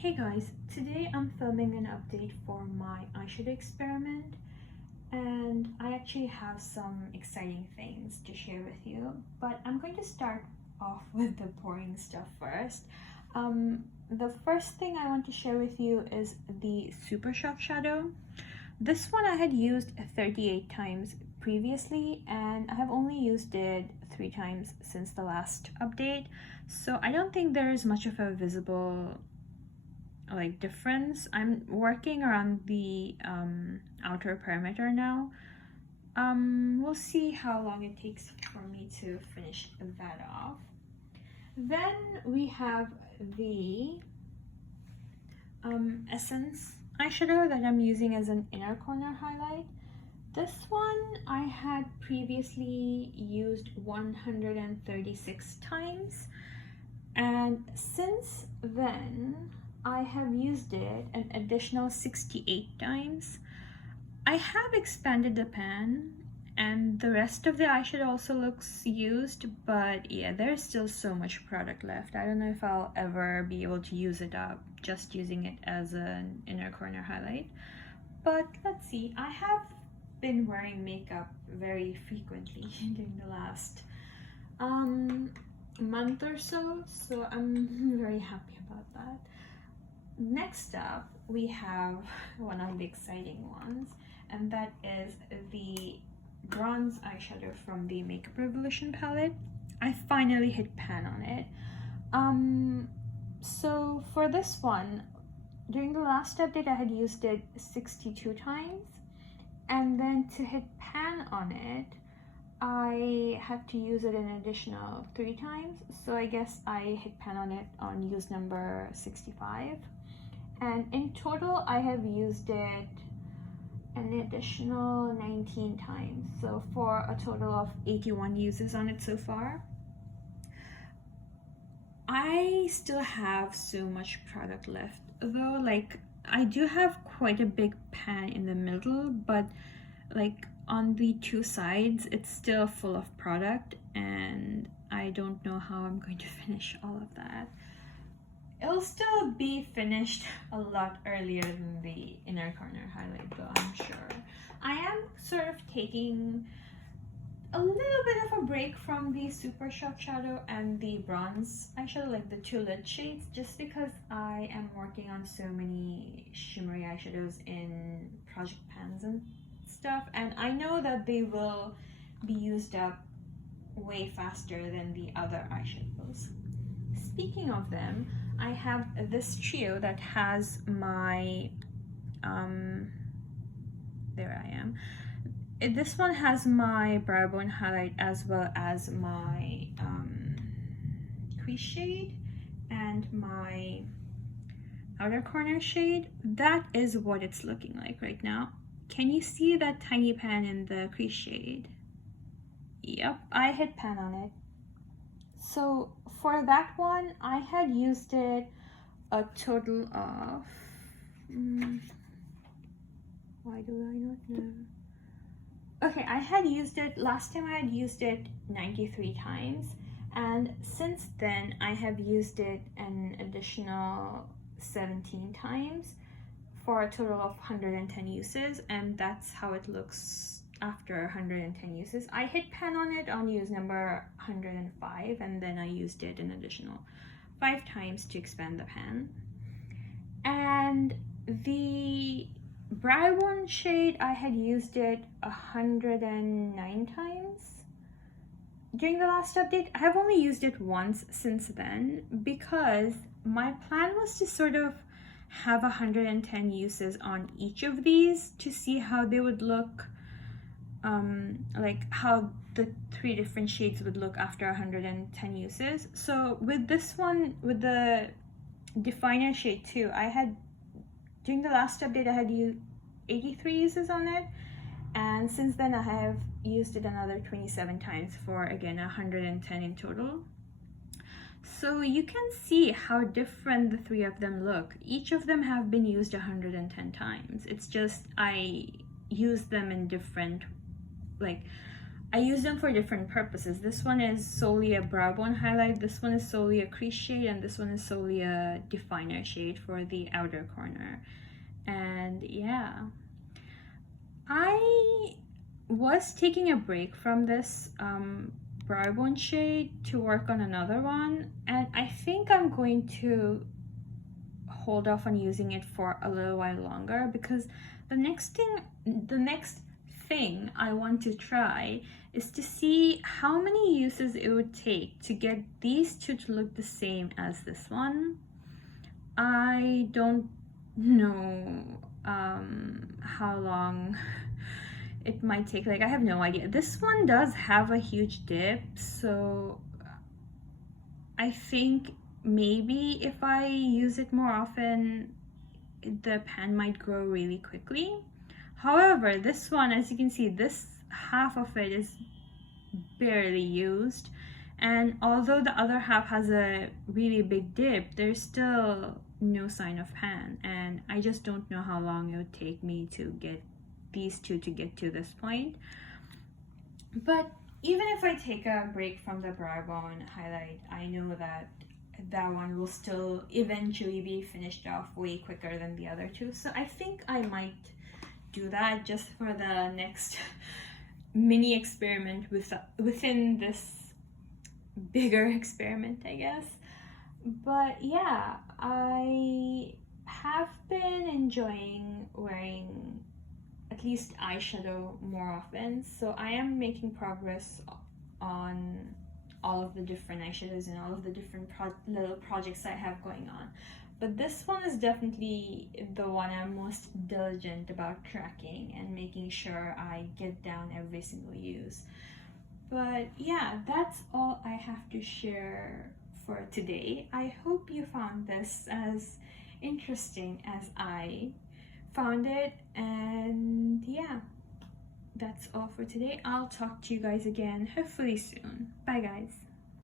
Hey guys, today I'm filming an update for my eyeshadow experiment and I actually have some exciting things to share with you, but I'm going to start off with the boring stuff first. The first thing I want to share with you is the Super Shock Shadow. This one I had used 38 times previously and I have only used it 3 times since the last update, so I don't think there is much of a visible difference. I'm working around the outer perimeter now. We'll see how long it takes for me to finish that off. Then we have the Essence eyeshadow that I'm using as an inner corner highlight. This one I had previously used 136 times, and since then I have used it an additional 68 times. I have expanded the pan and the rest of the eyeshadow also looks used, but yeah, there's still so much product left. I don't know if I'll ever be able to use it up just using it as an inner corner highlight, but let's see. I have been wearing makeup very frequently during the last month or so, so I'm very happy about that. Next up, we have one of the exciting ones, and that is the bronze eyeshadow from the Makeup Revolution palette. I finally hit pan on it. So for this one, during the last update, I had used it 62 times, and then to hit pan on it, I had to use it an additional 3 times, so I guess I hit pan on it on use number 65. And in total, I have used it an additional 19 times, so for a total of 81 uses on it so far. I still have so much product left though. I do have quite a big pan in the middle, but on the 2 sides it's still full of product, and I don't know how I'm going to finish all of that. It'll still be finished a lot earlier than the inner corner highlight though, I'm sure. I am sort of taking a little bit of a break from the Super Shock Shadow and the bronze eyeshadow, like the 2 lid shades, just because I am working on so many shimmery eyeshadows in project pans and stuff, and I know that they will be used up way faster than the other eyeshadows. Speaking of them, I have this trio that has my there I am. This one has my brow bone highlight as well as my crease shade and my outer corner shade. That is what it's looking like right now. Can you see that tiny pan in the crease shade? Yep, I hit pan on it. So for that one, I had used it a total of why do I not know? Okay, I had used it, last time I had used it 93 times, and since then I have used it an additional 17 times for a total of 110 uses, and that's how it looks after 110 uses. I hit pan on it on use number 105, and then I used it an additional 5 times to expand the pan. And the brow bone shade, I had used it 109 times during the last update. I have only used it once since then because my plan was to sort of have 110 uses on each of these to see how they would look, how the 3 different shades would look after 110 uses. So with this one, with the definer shade too, I had, during the last update, I had used 83 uses on it, and since then I have used it another 27 times for, again, 110 in total. So you can see how different the 3 of them look. Each of them have been used 110 times. It's just I use them in different, I use them for different purposes. This one is solely a brow bone highlight, this one is solely a crease shade, and this one is solely a definer shade for the outer corner. And yeah, I was taking a break from this brow bone shade to work on another one, and I think I'm going to hold off on using it for a little while longer, because the next thing I want to try is to see how many uses it would take to get these two to look the same as this one. I don't know how long it might take. Like, I have no idea. This one does have a huge dip, so I think maybe if I use it more often, the pan might grow really quickly. However, this one, as you can see, this half of it is barely used, and although the other half has a really big dip, there's still no sign of pan, and I just don't know how long it would take me to get these two to get to this point. But even if I take a break from the brow bone highlight, I know that that one will still eventually be finished off way quicker than the other two. So I think I might do that just for the next mini experiment within this bigger experiment, I guess. But yeah, I have been enjoying wearing at least eyeshadow more often, so I am making progress on all of the different eyeshadows and all of the different little projects I have going on. But this one is definitely the one I'm most diligent about tracking and making sure I get down every single use. But yeah, that's all I have to share for today. I hope you found this as interesting as I found it, and yeah, that's all for today. I'll talk to you guys again hopefully soon. Bye guys.